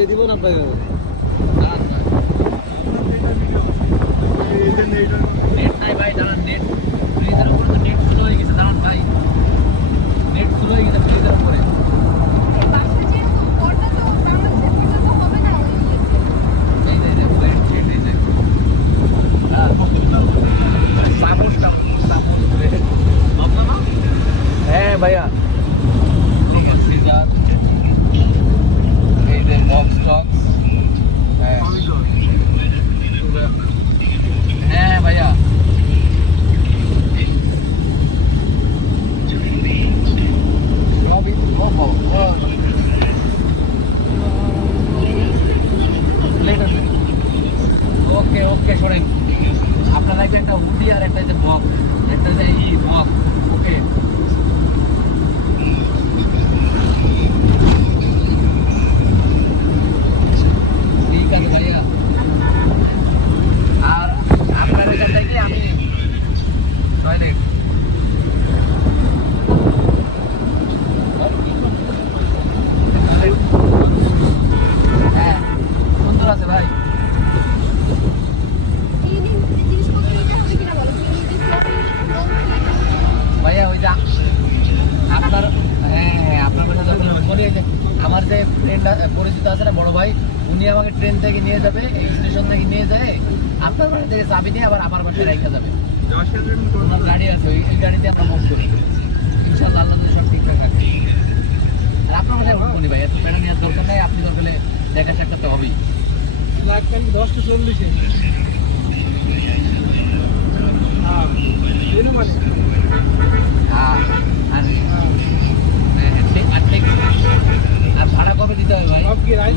দিয়ে দিব না আপনাকে নেট নাই ভাই দাঁড়ান নেট ফ্রিজের উপরে তো নেট শুরু হয়ে গেছে দাঁড়ান ভাই নেট শুরু হয়ে গেছে ফ্রিজের উপরে হ্যাঁ ভাইয়া ঠিক আছে ফ্রিজার এই যে বক্স টক্স হ্যাঁ ভাইয়া সবই ওকে ওকে শোনেন আপনার লাগবে একটা হুডি আর একটা যে বক একটা যে বক ওকে ঠিক আছে ভাইয়া আর আপনার এখান থেকে আমি টয়লেট হ্যাঁ সুন্দর আছে ভাই ভাইয়া ওই যে আপনার হ্যাঁ আপনার কথা বলি আমার যে ফ্রেন্ড পরিচিত আছে না বড় ভাই উনি আমাকে ট্রেন থেকে নিয়ে যাবে এই স্টেশন থেকে নিয়ে যায় আপনার বাড়ি থেকে চাবি নিয়ে আবার আমার বাসায় রেখে যাবে ওনার গাড়ি আছে ওই গাড়িতে আমরা মুভ করি ইনশাআল্লাহ আল্লাহ যদি সব ঠিকঠাক রাখে আর আপনার বাসায় উঠবনি ভাই এত প্যারা নেওয়ার দরকার নেই আপনি দরকার হলে দেখা সাক্ষাৎ তো হবেই 10:40 আর ভাড়া কবে দিতে হবে ভাই?